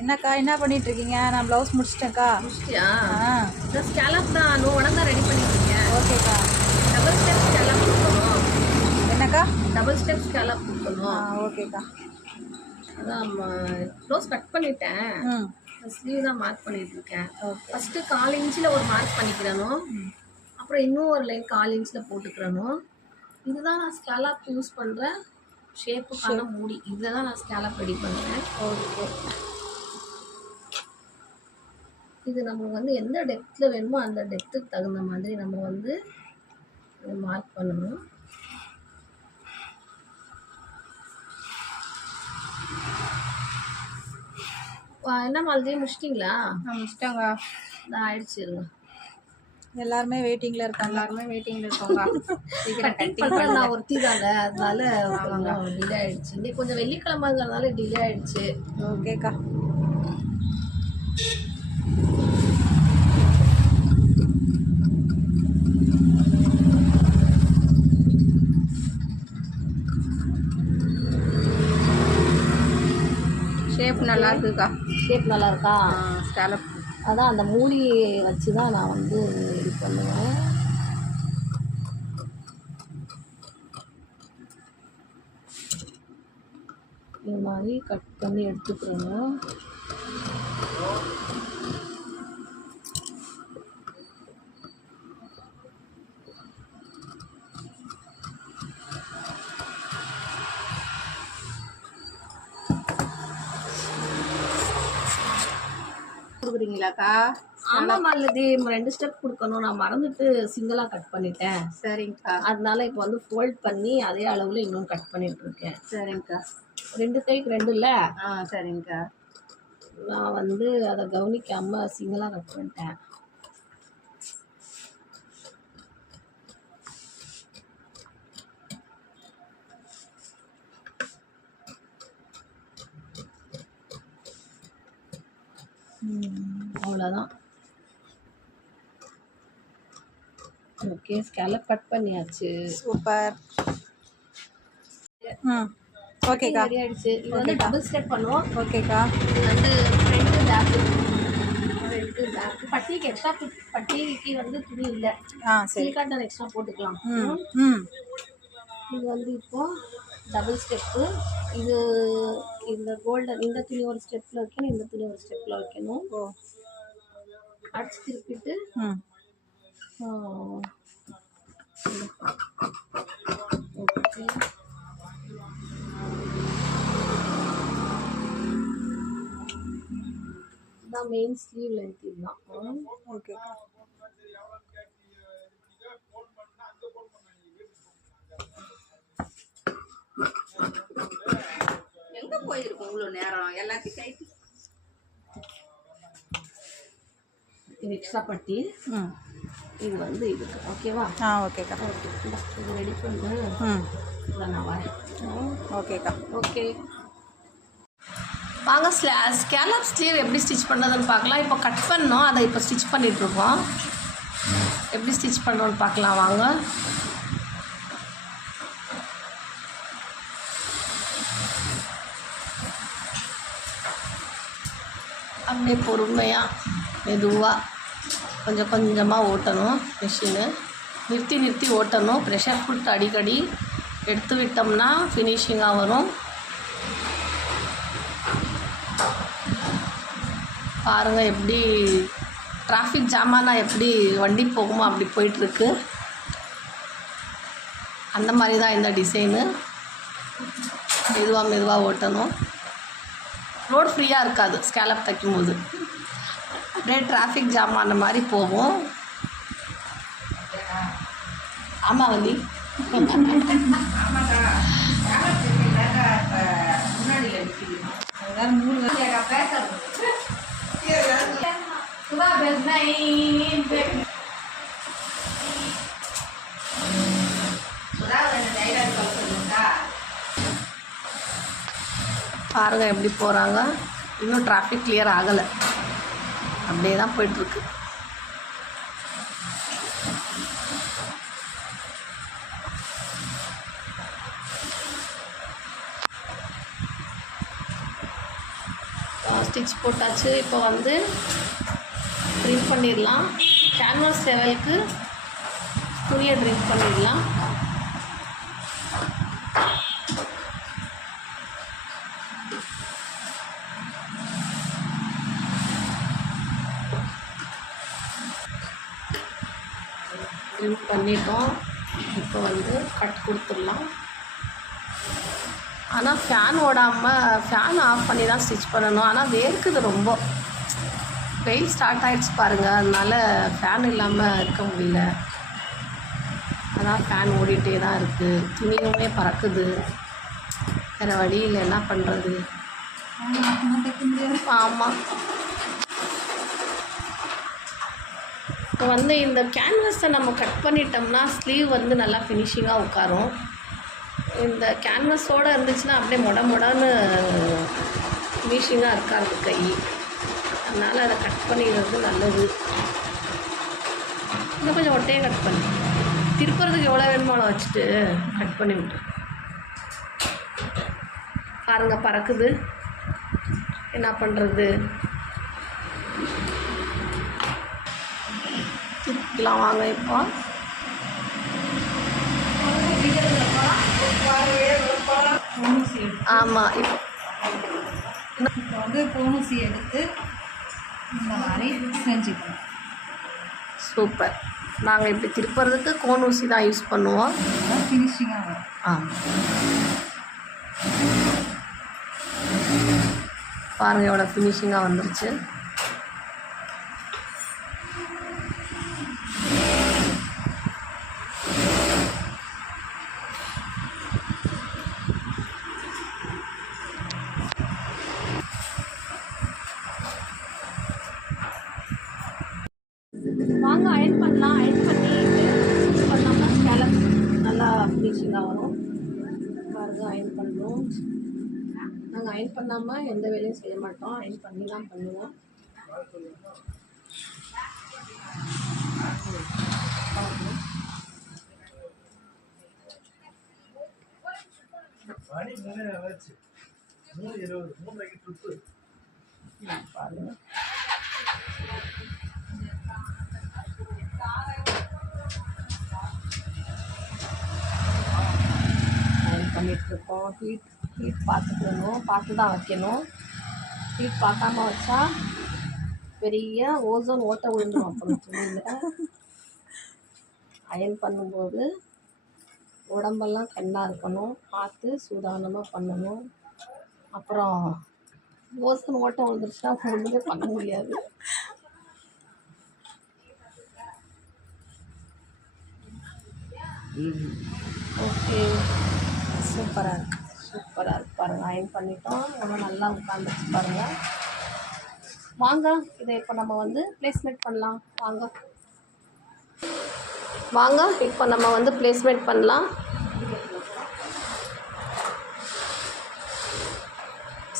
என்னக்கா என்ன பண்ணிட்டு இருக்கீங்க? நான் ப்ளவுஸ் முடிச்சிட்டேன்க்கா. முடிச்சிட்டியா? இந்த ஸ்கேலப் தான் உடனே ரெடி பண்ணிருக்கீங்க. ஓகேக்கா. டபுள் ஸ்டெப் ஸ்கேலப் கொடுக்கணும். என்னக்கா? டபுள் ஸ்டெப் ஸ்கேலப் கொடுக்கணும். ஓகேக்கா. அதான் க்ளோஸ் கட் பண்ணிட்டேன். ஸ்லீவ் தான் மார்க் பண்ணிட்டு இருக்கேன். ஃபர்ஸ்ட் 1/4 இன்ச்சில் ஒரு மார்க் பண்ணிக்கிறணும். அப்புறம் இன்னும் ஒரு லைன் 1/4 இன்ச்சில் போட்டுக்கிறணும். இதுதான் நான் ஸ்கேலப் யூஸ் பண்ணுறேன். ஷேப்புக்கான மூடி இதை தான் நான் ஸ்கேலப் ரெடி பண்ணுறேன். ஓகே. இது நமக்கு வந்து எந்த டெப்த்தில் வேணுமோ அந்த டெப்த்துக்கு தகுந்த மாதிரி நம்ம வந்து மார்க் பண்ணணும். என்ன மாதிரி முடிச்சிட்டிங்களா? முடிச்சிட்டாங்க. நான் ஆயிடுச்சு இருங்க. எல்லாருமே வெயிட்டிங்கில் இருக்காங்க. கட்டிங் பண்ணுற நான் ஒருத்தி தானே, அதனால கொஞ்சம் டிலே ஆயிடுச்சு. இன்னைக்கு கொஞ்சம் வெள்ளிக்கிழமைங்கிறதுனால டிலே ஆயிடுச்சு. ஓகேக்கா. ஷேப் நல்லா இருக்குக்கா. ஷேப் நல்லா இருக்கா? ஸ்கேலப் அதான் அந்த மூடி வச்சு தான் நான் வந்து இது பண்ணுவேன். இது மாதிரி கட் பண்ணி எடுத்துக்கிறேன். கொடுக்குறீங்களாக்கா? ஆமாம்மா, இல்லது 2 ஸ்டெப் கொடுக்கணும். நான் மறந்துட்டு சிங்கிளாக கட் பண்ணிட்டேன். சரிங்கக்கா. அதனால இப்போ வந்து ஃபோல்ட் பண்ணி அதே அளவில் இன்னும் கட் பண்ணிட்டு இருக்கேன். சரிங்கக்கா. 2 கைக்கு 2 இல்லை. சரிங்கக்கா. நான் வந்து அதை கவனிக்காமல் சிங்கிளாக கட் பண்ணிட்டேன். அவ்வளோதான். ஓகே, ஸ்கேலப் கட் பண்ணியாச்சு. சூப்பர். ஓகேக்கா. ரெடி ஆயிடுச்சு. இது வந்து டபுள் ஸ்டெப் பண்ணுவோம். ஓகேக்கா. இது வந்து ஃப்ரண்ட் பேக் பட்டிக்கு எக்ஸ்ட்ரா பட்டிக்கு வந்து துணி இல்லை. சரி. காட்டன் எக்ஸ்ட்ரா போட்டுக்கலாம். இது வந்து இப்போ டபுள் ஸ்டெப்பு. இது இந்த கோல்டன் இந்த துணி ஒரு ஸ்டெப்பில் வைக்கணும், இந்த துணி ஒரு ஸ்டெப்பில் வைக்கணும். அடிச்சு திருப்பிட்டு ஓகே. இதான் மெயின் ஸ்லீவ் லென்த் இதுதான். ஓகே. எங்க போயிருக்கும் இவ்வளோ நேரம்? எல்லாத்தையும் கைட்டு இது எக்ஸ்ட்ரா பட்டி. இது வந்து இதுக்கு ஓகேவா? ஓகேக்கா. ஓகே, இது ரெடி பண்ணுறேன். நான் வரேன். ஓகேக்கா. ஓகே, வாங்க ஸ்கேலப் ஸ்லீவ் எப்படி ஸ்டிச் பண்ணுறதுன்னு பார்க்கலாம். இப்போ கட் பண்ணோம், அதை இப்போ ஸ்டிச் பண்ணிகிட்ருக்கோம். எப்படி ஸ்டிச் பண்ணுறோன்னு பார்க்கலாம் வாங்க. அப்படியே பொறுமையாக மெதுவாக கொஞ்சம் கொஞ்சமாக ஓட்டணும். மிஷினு நிறுத்தி நிறுத்தி ஓட்டணும். ப்ரெஷர் ஃபுட் அடிக்கடி எடுத்து விட்டோம்னா ஃபினிஷிங்காக வரும். பாருங்கள் எப்படி டிராஃபிக் ஜாமானா எப்படி வண்டி போகுமோ அப்படி போயிட்டுருக்கு. அந்த மாதிரி தான் இந்த டிசைனு. மெதுவாக மெதுவாக ஓட்டணும். ரோடு ஃப்ரீயாக இருக்காது ஸ்கேலப் தைக்கும்போது. அப்படியே டிராஃபிக் ஜாம் ஆன மாதிரி போகும். ஆமாம் வண்டி. பாருங்க எப்படி போகிறாங்க. இன்னும் டிராஃபிக் கிளியர் ஆகலை, அப்படியே தான் போயிட்டுருக்கு. ஸ்டிச் போட்டாச்சு. இப்போ வந்து ட்ரிம் பண்ணிடலாம். கேன்வாஸ் லெவலுக்கு துணியை ட்ரிம் பண்ணிடலாம். ட்ரிம் பண்ணிட்டோம். இப்போ வந்து கட் கொடுத்துடலாம். ஆனால் ஃபேன் ஓடாமல் ஃபேன் ஆஃப் பண்ணி தான் ஸ்டிச் பண்ணணும். ஆனால் வேர்க்குது ரொம்ப. வெயில் ஸ்டார்ட் ஆகிடுச்சு பாருங்கள், அதனால ஃபேன் இல்லாமல் இருக்க முடியல. அதான் ஃபேன் ஓடிட்டே தான் இருக்குது. துணியுமே பறக்குது. வேறு வழி இல்லை, என்ன பண்ணுறது? ஆமாம். இப்போ வந்து இந்த கேன்வஸை நம்ம கட் பண்ணிட்டோம்னா ஸ்லீவ் வந்து நல்லா ஃபினிஷிங்காக உட்காரும். இந்த கேன்வஸோடு இருந்துச்சுன்னா அப்படியே மொடன்னு ஃபினிஷிங்காக இருக்காது கை. அதனால் அதை கட் பண்ணிடுறது நல்லது. இன்னும் கொஞ்சம் ஒட்டையாக கட் பண்ணி திருப்புறதுக்கு எவ்வளோ வேணுமோ அவ்வளோ வச்சுட்டு கட் பண்ணி விட்டு பாருங்கள், பறக்குது. என்ன பண்ணுறது? திருப்பிக்கலாம் வாங்க. இப்போ ஆமாம். இப்போ வந்து கோனூசி எடுத்து இந்த மாதிரி செஞ்சுக்கணும். சூப்பர். நாங்கள் இப்படி திருப்புறதுக்கு கோன் ஊசி தான் யூஸ் பண்ணுவோம். ஃபினிஷிங்காக வரும். ஆமாம். பாருங்கள் எவ்வளோ ஃபினிஷிங்காக வந்துருச்சு. வாங்க அயன் பண்ணலாம். அயன் பண்ணிட்டு பண்ணோம்னா ஸ்கேலப் நல்லா ஃபினிஷிங்காக வரும். பாருங்கள், அயன் பண்ணுறோம். நாங்கள் அயன் பண்ணாமல் எந்த வேலையும் செய்ய மாட்டோம். அயன் பண்ணி தான் பண்ணுவோம். பாருங்கள், பண்ணிகிட்ருக்கோம். ஹீட் பார்த்துக்கணும், பார்த்து தான் வைக்கணும். ஹீட் பார்க்காம வச்சா பெரிய ஓசோன் ஓட்டை விழுந்துடும். அப்புறம் துணியில் அயன் பண்ணும்போது உடம்பெல்லாம் கண்ணாக இருக்கணும், பார்த்து சூதானமாக பண்ணணும். அப்புறம் ஓசோன் ஓட்டை விழுந்துருச்சுன்னா ஒன்றுமே பண்ண முடியாது. ஓகே, சூப்பராக இருக்கு பாருங்கள். அயன் பண்ணிட்டோம். நம்ம நல்லா உட்காந்துச்சு பாருங்கள். வாங்க இதை இப்போ நம்ம வந்து பிளேஸ்மெண்ட் பண்ணலாம். வாங்க இப்போ நம்ம வந்து பிளேஸ்மெண்ட் பண்ணலாம்.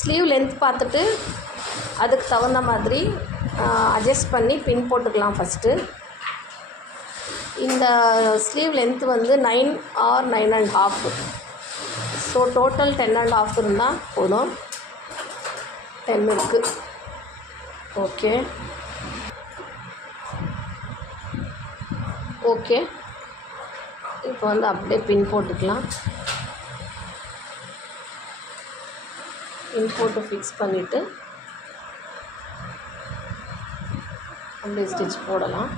ஸ்லீவ் லென்த் பார்த்துட்டு அதுக்கு தகுந்த மாதிரி அட்ஜஸ்ட் பண்ணி பின் போட்டுக்கலாம். ஃபஸ்ட்டு இந்த ஸ்லீவ் லென்த் வந்து 9 or 9.5. ஸோ டோட்டல் 10.5 இருந்தால் போதும். 10 இருக்குது. Okay okay. இப்போ வந்து அப்படியே பின் போட்டுக்கலாம். பின் போட்டு ஃபிக்ஸ் பண்ணிவிட்டு அப்படியே ஸ்டிச் போடலாம்.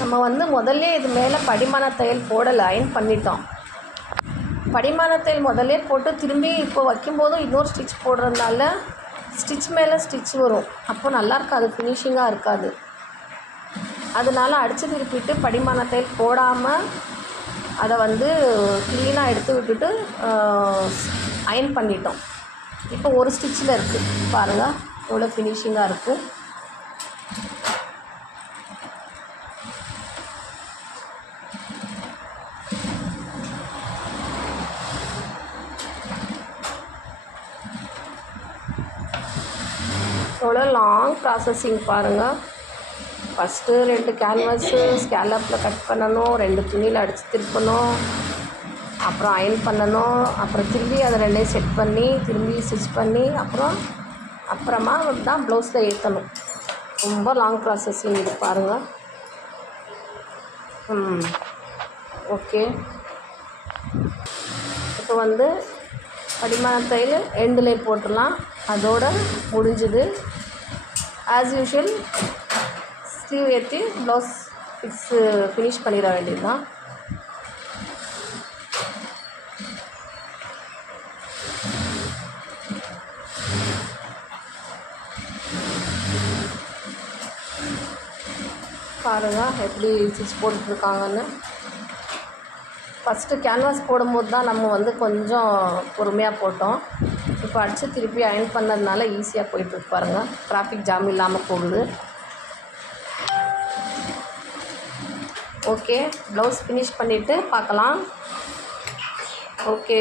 நம்ம வந்து முதல்ல இது மேலே படிமான தையல் போடலை, அயன் பண்ணிட்டோம். படிமான தையல் முதல்ல போட்டு திரும்பி இப்போ வைக்கும்போதும் இன்னொரு ஸ்டிச் போடுறதுனால ஸ்டிச் மேலே ஸ்டிச் வரும். அப்போ நல்லா இருக்காது, ஃபினிஷிங்காக இருக்காது. அதனால் அடித்து திருப்பிட்டு படிமான தையல் போடாமல் அதை வந்து க்ளீனாக எடுத்து விட்டுட்டு அயன் பண்ணிட்டோம். இப்போ ஒரு ஸ்டிச்சில் இருக்குது பாருங்கள், எவ்வளோ ஃபினிஷிங்காக இருக்குது. எவ்வளோ லாங் ப்ராசஸிங் பாருங்கள். ஃபஸ்ட்டு 2 கேன்வாஸு ஸ்கேலப்பில் கட் பண்ணணும், 2 துணியில் அடித்து திருப்பணும், அப்புறம் அயன் பண்ணணும், அப்புறம் திரும்பி அதை 2 செட் பண்ணி திரும்பி ஸ்டிச் பண்ணி அப்புறமா தான் ப்ளவுஸில் ஏற்றணும். ரொம்ப லாங் ப்ராசஸிங் இது பாருங்கள். ஓகே, இப்போ வந்து படிமான தையல் எண்டில் போட்டுடலாம். அதோட முடிஞ்சுது. ஆஸ் யூஷுவல் ஸ்லீவ் ஏற்றி ப்ளவுஸ் ஃபினிஷ் பண்ணிட வேண்டியது தான். பாருங்கள் எப்படி ஸ்டிச் போட்டுட்ருக்காங்கன்னு. ஃபஸ்ட்டு கேன்வாஸ் போடும்போது தான் நம்ம வந்து கொஞ்சம் பொறுமையாக போட்டோம். இப்போ அடித்து திருப்பி அயன் பண்ணதுனால ஈஸியாக போயிட்டுருக்கு பாருங்கள். டிராஃபிக் ஜாம் இல்லாமல் போகுது. ஓகே, ப்ளவுஸ் ஃபினிஷ் பண்ணிவிட்டு பார்க்கலாம். ஓகே.